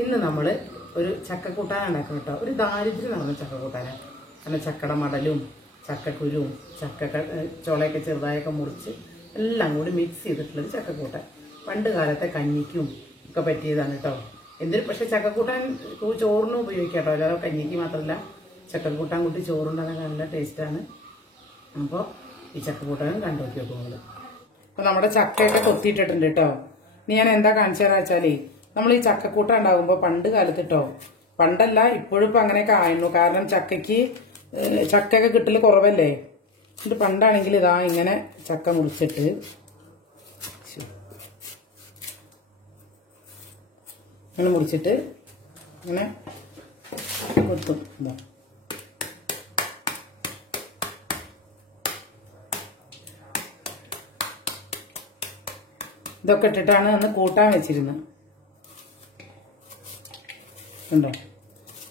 ഇന്ന് നമ്മൾ ഒരു ചക്കക്കൂട്ടാൻ ഉണ്ടാക്കും കേട്ടോ. ഒരു ദാരിദ്ര്യം നടന്ന ചക്കക്കൂട്ടാനാണ്. കാരണം ചക്കയുടെ മടലും ചക്കക്കുരുവും ചുളയൊക്കെ ചെറുതായൊക്കെ മുറിച്ച് എല്ലാം കൂടി മിക്സ് ചെയ്തിട്ടുള്ളൊരു ചക്കക്കൂട്ടാൻ. പണ്ട് കാലത്തെ കഞ്ഞിക്കും ഒക്കെ പറ്റിയതാണ് കേട്ടോ. എന്തിനും പക്ഷെ ചക്കക്കൂട്ടാൻ ചോറിനും ഉപയോഗിക്കാം കേട്ടോ. അല്ലാതെ കഞ്ഞിക്ക് മാത്രമല്ല, ചക്കക്കൂട്ടാൻ കൂട്ടി ചോറുണ്ടാകാൻ നല്ല ടേസ്റ്റാണ്. അപ്പോൾ ഈ ചക്കക്കൂട്ടാനും കണ്ടു നോക്കി നോക്കും നിങ്ങൾ. അപ്പോൾ നമ്മുടെ ചക്കയൊക്കെ കൊത്തിയിട്ടിട്ടുണ്ട് കേട്ടോ. ഇനി ഞാൻ എന്താ കാണിച്ചതെന്ന് വെച്ചാൽ, നമ്മൾ ഈ ചക്കക്കൂട്ട ഉണ്ടാകുമ്പോൾ പണ്ട് കാലത്ത് കേട്ടോ, പണ്ടല്ല ഇപ്പോഴും ഇപ്പം അങ്ങനെയൊക്കെ ആയിരുന്നു. കാരണം ചക്കയൊക്കെ കിട്ടൽ കുറവല്ലേ. എന്നിട്ട് പണ്ടാണെങ്കിൽ ഇതാ ഇങ്ങനെ ചക്ക മുറിച്ചിട്ട് ഇങ്ങനെ മുറിച്ചിട്ട് ഇങ്ങനെ കൊത്തും. ഇതാ ഇതൊക്കെ ഇട്ടിട്ടാണ് അന്ന് കൂട്ടാൻ വെച്ചിരുന്നത്. ഉണ്ടോ?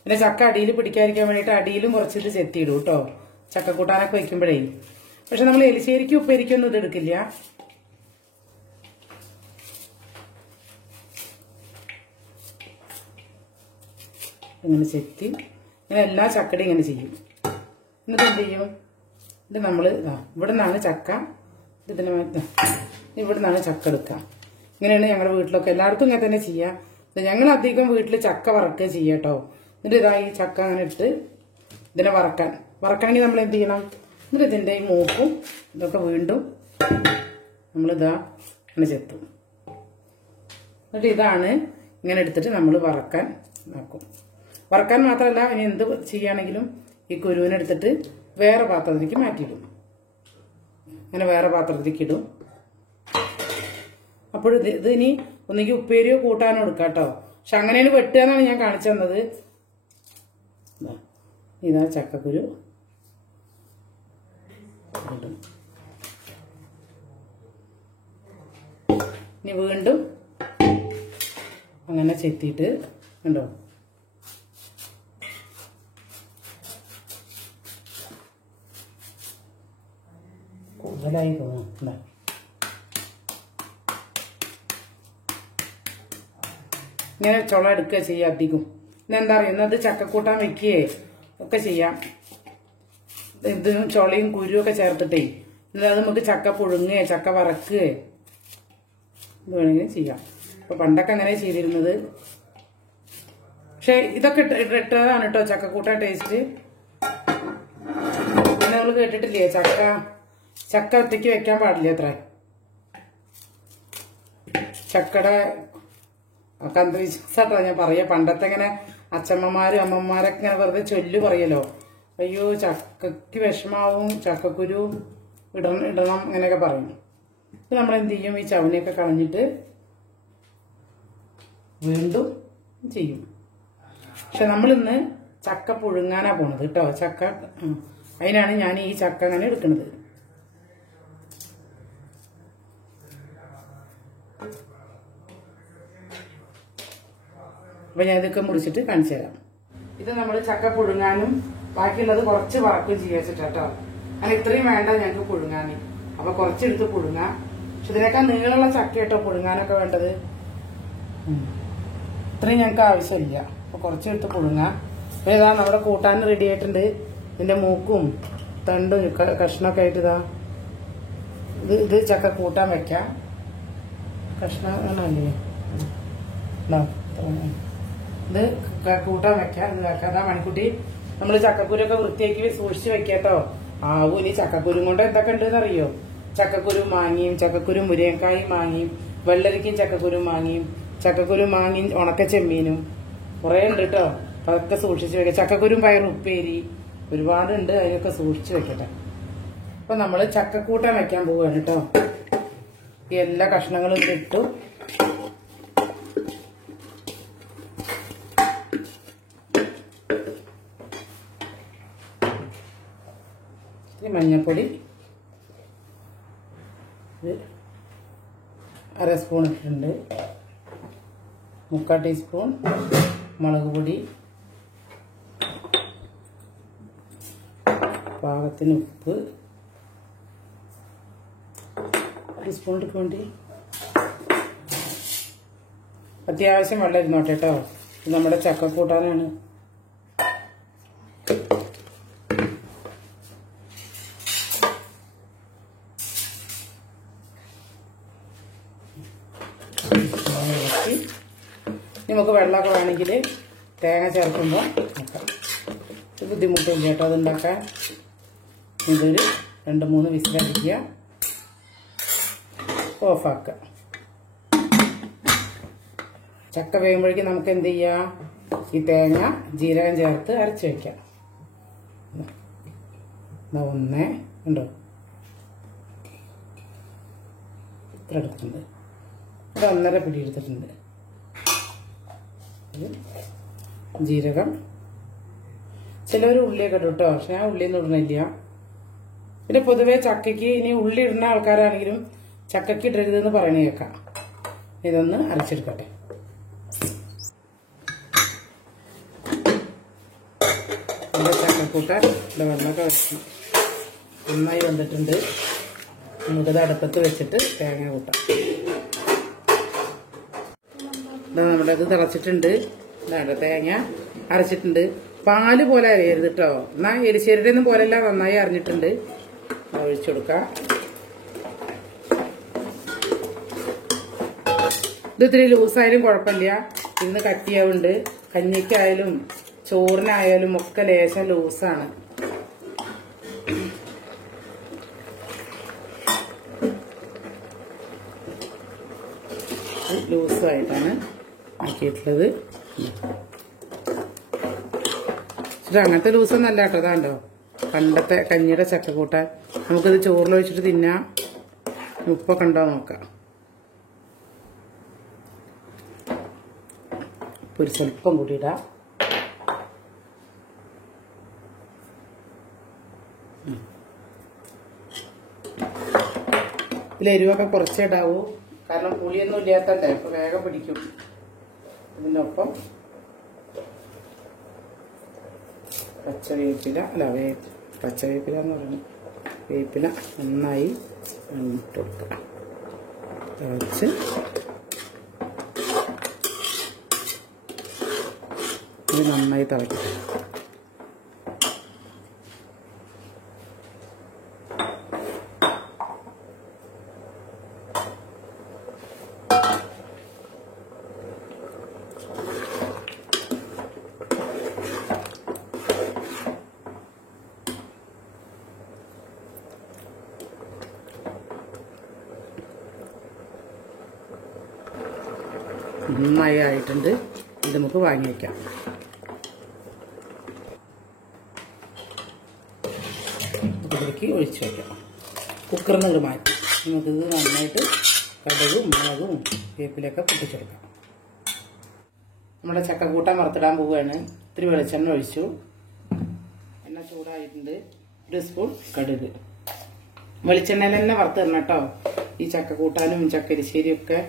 പിന്നെ ചക്ക അടിയിൽ പിടിക്കാതിരിക്കാൻ വേണ്ടിയിട്ട് അടിയിലും കുറച്ച് ഇത് ചെത്തിയിടും കേട്ടോ, ചക്കക്കൂട്ടാനൊക്കെ വെക്കുമ്പോഴേ. പക്ഷെ നമ്മൾ എലിശ്ശേരിക്കും ഉപ്പേരിക്കൊന്നും ഇത് എടുക്കില്ല. ഇങ്ങനെ ചെത്തി ഇങ്ങനെ എല്ലാ ചക്കടയും ഇങ്ങനെ ചെയ്യും. എന്നിട്ട് എന്ത് ചെയ്യും, ഇത് നമ്മൾ ഇവിടെ നിന്നാണ് ചക്ക, ഇതിന് ഇവിടെ നിന്നാണ് ചക്ക എടുക്കുക. ഇങ്ങനെയാണ് ഞങ്ങളുടെ വീട്ടിലൊക്കെ എല്ലാവർക്കും ഇങ്ങനെ തന്നെ ചെയ്യാം. ഞങ്ങൾ അധികം വീട്ടിൽ ചക്ക വറക്കുക ചെയ്യാം കേട്ടോ. എന്നിട്ട് ഇതാ ഈ ചക്ക അങ്ങനെ ഇട്ട് ഇതിനെ വറക്കണമെങ്കിൽ നമ്മൾ എന്ത് ചെയ്യണം, എന്നിട്ട് ഇതിൻ്റെ ഈ മൂക്കും ഇതൊക്കെ വീണ്ടും നമ്മളിതാ ഇങ്ങനെ ചെത്തും. എന്നിട്ട് ഇതാണ് ഇങ്ങനെ എടുത്തിട്ട് നമ്മൾ വറക്കാൻ ആക്കും. വറക്കാൻ മാത്രമല്ല, ഇനി എന്ത് ചെയ്യുകയാണെങ്കിലും ഈ കുരുവിനെടുത്തിട്ട് വേറെ പാത്രത്തിലേക്ക് മാറ്റിയിടും. അങ്ങനെ വേറെ പാത്രത്തിലേക്ക് ഇടും. അപ്പോൾ ഇത് ഇനി ഒന്നെങ്കിൽ ഉപ്പേരിയോ കൂട്ടാനോ എടുക്കാം കേട്ടോ. പക്ഷെ അങ്ങനെയാണ് വെട്ടുക എന്നാണ് ഞാൻ കാണിച്ചു തന്നത്. ഇതാ ചക്കക്കുരു ഇടും. ഇനി വീണ്ടും അങ്ങനെ ചെത്തിയിട്ട് ഉണ്ടോ, കൂടുതലായി തോന്നും. എന്താ ഇങ്ങനെ ചുള എടുക്കുക ചെയ്യുക അധികം. ഇന്നെന്താ പറയുക, ഇന്നത് ചക്കക്കൂട്ടാൻ വെക്കുകയെ ഒക്കെ ചെയ്യാം. ഇതും ചുളയും കുരുവും ഒക്കെ ചേർത്തിട്ടേ അത് നമുക്ക് ചക്ക പുഴുങ്ങുകയോ ചക്ക വറക്കുകയോ ഇത് വേണമെങ്കിലും ചെയ്യാം. അപ്പൊ പണ്ടൊക്കെ അങ്ങനെ ചെയ്തിരുന്നത്. പക്ഷെ ഇതൊക്കെ ഇട്ടതാണ് കേട്ടോ ചക്കക്കൂട്ടാൻ ടേസ്റ്റ്. പിന്നെ നമ്മൾ കേട്ടിട്ടില്ലേ, ചക്ക ഒറ്റയ്ക്ക് വെക്കാൻ പാടില്ല അത്ര. ചക്കയുടെ ഒക്കെ അന്ധവിശ്വാസമായിട്ടോ ഞാൻ പറയാ. പണ്ടത്തെ ഇങ്ങനെ അച്ഛമ്മമാരും അമ്മമാരൊക്കെ ഇങ്ങനെ വെറുതെ ചൊല്ലു പറയല്ലോ, അയ്യോ ചക്കയ്ക്ക് വിഷമാവും, ചക്കക്കുരു ഇടണം അങ്ങനെയൊക്കെ പറയും. ഇത് നമ്മളെന്ത് ചെയ്യും, ഈ ചവനയൊക്കെ കളഞ്ഞിട്ട് വീണ്ടും ചെയ്യും. പക്ഷെ നമ്മളിന്ന് ചക്ക പുഴുങ്ങാനാ പോണത് കേട്ടോ. അതിനാണ് ഞാൻ ഈ ചക്ക അങ്ങനെ എടുക്കുന്നത്. അപ്പൊ ഞാൻ ഇതൊക്കെ മുറിച്ചിട്ട് കാണിച്ചു തരാം. ഇത് നമ്മൾ ചക്ക പുഴുങ്ങാനും ബാക്കിയുള്ളത് കുറച്ച് വറക്കുകയും ചെയ്യാ വെച്ചിട്ടോ. അങ്ങനെ ഇത്രയും വേണ്ട ഞങ്ങൾക്ക് പുഴുങ്ങാന്. അപ്പൊ കുറച്ചെടുത്ത് പുഴുങ്ങാം. പക്ഷെ ഇതിനേക്കാൾ നീളമുള്ള ചക്ക കേട്ടോ പുഴുങ്ങാനൊക്കെ വേണ്ടത്. ഇത്രയും ഞങ്ങൾക്ക് ആവശ്യമില്ല. അപ്പൊ കുറച്ചെടുത്ത് പുഴുങ്ങാം. അപ്പൊ ഇതാ നമ്മുടെ കൂട്ടാൻ റെഡി ആയിട്ടുണ്ട്. ഇതിന്റെ മൂക്കും തണ്ടും കഷ്ണമൊക്കെ ആയിട്ട് ഇതാ ഇത് ചക്ക കൂട്ടാൻ വെക്കാം. കഷ്ണം അല്ലേ ഇത് കൂട്ടാൻ വെക്കാം. ഇത് വെക്കാതാ മണിക്കുട്ടി നമ്മൾ ചക്കക്കുരൊക്കെ വൃത്തിയാക്കി സൂക്ഷിച്ച് വെക്കാട്ടോ. ആവും ഇനി ചക്കക്കുരു കൊണ്ട് എന്തൊക്കെ ഉണ്ടെന്ന് അറിയോ? ചക്കക്കുരു മാങ്ങിയും ചക്കക്കുരു മുരിങ്ങക്കായും മാങ്ങിയും വെള്ളരിക്കും ചക്കക്കുരു മാങ്ങിയും ചക്കക്കുരു മാങ്ങിയും ഉണക്ക ചെമ്മീനും കുറെ ഉണ്ട് കേട്ടോ. അപ്പൊ അതൊക്കെ സൂക്ഷിച്ച് വെക്കാം. ചക്കക്കുരും പയറും ഉപ്പേരി ഒരുപാടുണ്ട്, അതിനൊക്കെ സൂക്ഷിച്ച് വെക്കട്ടെ. അപ്പൊ നമ്മള് ചക്കക്കൂട്ടാൻ വെക്കാൻ പോവുകയാണ് കേട്ടോ. ഈ എല്ലാ കഷ്ണങ്ങളും ഇട്ടു. മഞ്ഞൾപ്പൊടി 1/2 സ്പൂൺ ഇട്ടിട്ടുണ്ട്. 3/4 ടീസ്പൂൺ മുളക് പൊടി, പാകത്തിന് ഉപ്പ്, 1 സ്പൂൺ എടുക്കാൻ വേണ്ടി അത്യാവശ്യം വെള്ളം ഇരുന്നോട്ടെ കേട്ടോ. ഇത് നമ്മുടെ ചക്കക്കൂട്ടാനാണ്. നമുക്ക് വെള്ളമൊക്കെ വേണമെങ്കിൽ തേങ്ങ ചേർക്കുമ്പോൾ നോക്കാം. ഇത് ബുദ്ധിമുട്ടില്ല കേട്ടോ അതുണ്ടാക്കാൻ. ഇതൊരു 2-3 വിസിലടിക്കുക, ഓഫാക്കുക. ചക്ക വേകുമ്പോഴേക്കും നമുക്ക് എന്ത് ചെയ്യാം, ഈ തേങ്ങ ജീരകം ചേർത്ത് അരച്ച് വയ്ക്കാം. 1 ഉണ്ടോ ഇത്ര എടുത്തിട്ടുണ്ട്. ഇത് 1.5 പിടി എടുത്തിട്ടുണ്ട്. ജീരകം, ചിലവർ ഉള്ളിയൊക്കെ ഇടും കേട്ടോ, പക്ഷെ ഞാൻ ഉള്ളിയൊന്നും ഇടുന്നില്ല. പിന്നെ പൊതുവെ ചക്കയ്ക്ക് ഇനി ഉള്ളി ഇടുന്ന ആൾക്കാരാണെങ്കിലും ചക്കയ്ക്ക് ഇടരുതെന്ന് പറയണ കേൾക്കാം. ഇതൊന്ന് അരച്ചെടുക്കട്ടെ. നമ്മുടെ ചക്കക്കൂട്ടാൻ ഇവിടെ വെള്ളമൊക്കെ വെച്ച് നന്നായി വന്നിട്ടുണ്ട്. നമുക്കത് അടുപ്പത്ത് വെച്ചിട്ട് തേങ്ങ കൂട്ടാം. നമ്മുടെ ഇത് തിളച്ചിട്ടുണ്ട്. ഇതാണ് തേങ്ങ അരച്ചിട്ടുണ്ട്. പാല് പോലെ അരയരുത് കേട്ടോ, എന്നാൽ എരിശ്ശേരിയുടെ ഒന്നും പോലെയല്ല, നന്നായി അരിഞ്ഞിട്ടുണ്ട്. ഒഴിച്ചു കൊടുക്കാം. ഇത് ഇത്തിരി ലൂസായാലും കുഴപ്പമില്ല. ഇന്ന് കട്ടിയാവുണ്ട്. കഞ്ഞിക്കായാലും ചോറിനായാലും ഒക്കെ ലേശം ലൂസാണ്. ലൂസായിട്ടാണ് ആക്കിയിട്ടുള്ളത്. അങ്ങനത്തെ ലൂസൊന്നും അല്ല കേട്ടോ. അതാണ്ടോ പണ്ടത്തെ കഞ്ഞിയുടെ ചക്കക്കൂട്ടാൻ. നമുക്കിത് ചോറിൽ വെച്ചിട്ട് തിന്നാം. ഉപ്പൊക്കെ ഉണ്ടോ നോക്കാം. ഒരു സ്വല്പം കൂടി ഇടാം. ഇതിൽ എരിവൊക്കെ കുറച്ചേ ഇടാവൂ, കാരണം പുളിയൊന്നും ഇല്ലാത്തല്ലേ, അപ്പൊ വേഗം പിടിക്കും. ഇതിനൊപ്പം പച്ചവേപ്പില, അല്ല പച്ചവേപ്പില എന്ന് പറയുന്നത് വേപ്പില നന്നായി ഇട്ട് കൊടുക്കുക. തിളച്ച് ഇത് നന്നായി തിളയ്ക്കുക. നന്നായി ആയിട്ടുണ്ട്. ഇത് നമുക്ക് വാങ്ങി വയ്ക്കാം. ഇതിലേക്ക് ഒഴിച്ചു വയ്ക്കാം. കുക്കറിൽ നിന്ന് മാറ്റി നമുക്കിത് നന്നായിട്ട് കടുകും മുളകും വേപ്പിലൊക്കെ പൊട്ടിച്ചെടുക്കാം. നമ്മുടെ ചക്കക്കൂട്ടാൻ വറുത്തിടാൻ പോവുകയാണ്. ഇത്തിരി വെളിച്ചെണ്ണ ഒഴിച്ചു. എണ്ണ ചൂടായിട്ടുണ്ട്. 1 സ്പൂൺ കടുക്. വെളിച്ചെണ്ണയിൽ തന്നെ വറുത്ത് തരണം കേട്ടോ, ഈ ചക്കക്കൂട്ടാനും ചക്കരിശ്ശേരിയും ഒക്കെ.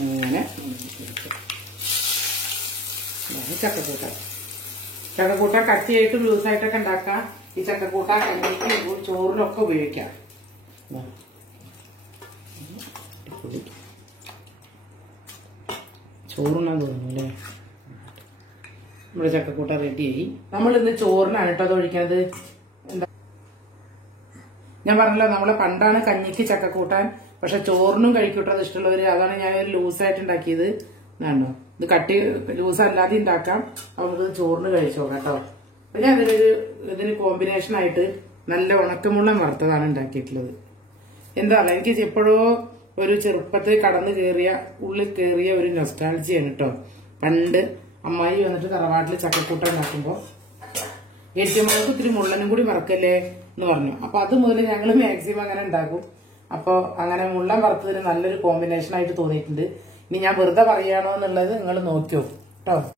അങ്ങനെ ചക്കക്കൂട്ടാൻ കട്ടിയായിട്ടും ലൂസായിട്ടൊക്കെ ഉണ്ടാക്കാം. ഈ ചക്കക്കൂട്ടാൻ കഞ്ഞിക്ക് ചോറിനൊക്കെ ഉപയോഗിക്കാം. ചോറുണ്ണാൻ തോന്നുന്നു അല്ലേ. നമ്മുടെ ചക്കക്കൂട്ടാൻ റെഡിയായി. നമ്മളിന്ന് ചോറിനാണ് കേട്ടോ അത് ഒഴിക്കുന്നത്. ഞാൻ പറഞ്ഞല്ലോ, നമ്മളെ പണ്ടാണ് കഞ്ഞിക്ക് ചക്കക്കൂട്ടാൻ, പക്ഷെ ചോറിനും കഴിക്കൂട്ടത് ഇഷ്ടമുള്ളവര്. അതാണ് ഞാനൊരു ലൂസായിട്ട് ഉണ്ടാക്കിയത്. ഇതാണോ, ഇത് കട്ടി ലൂസല്ലാതെ ഉണ്ടാക്കാം. അപ്പൊ നമുക്ക് ചോറിന് കഴിച്ചോക്കാം കേട്ടോ. അപ്പൊ ഞാൻ ഇതിന് കോമ്പിനേഷൻ ആയിട്ട് നല്ല ഉണക്കമുള്ള വറുത്തതാണ് ഉണ്ടാക്കിയിട്ടുള്ളത്. എന്താ പറയുക, എനിക്ക് എപ്പോഴോ ഒരു ചെറുപ്പത്തിൽ കടന്നു കയറിയ ഉള്ളിൽ കയറിയ ഒരു നൊസ്റ്റാൾജിയാണ് കേട്ടോ. പണ്ട് അമ്മായി വന്നിട്ട് തറവാട്ടിൽ ചക്കക്കൂട്ടം ഉണ്ടാക്കുമ്പോ ഏറ്റുമുളക് ഇത്തിരി മുള്ളനും കൂടി വറക്കല്ലേ എന്ന് പറഞ്ഞു. അപ്പൊ അത് മുതൽ ഞങ്ങൾ മാക്സിമം അങ്ങനെ ഉണ്ടാക്കും. അപ്പൊ അങ്ങനെ മുള്ളൻ വറുത്തതിന് നല്ലൊരു കോമ്പിനേഷൻ ആയിട്ട് തോന്നിയിട്ടുണ്ട്. ഇനി ഞാൻ വെറുതെ പറയാണോ എന്നുള്ളത് നിങ്ങൾ നോക്കിയോ കേട്ടോ.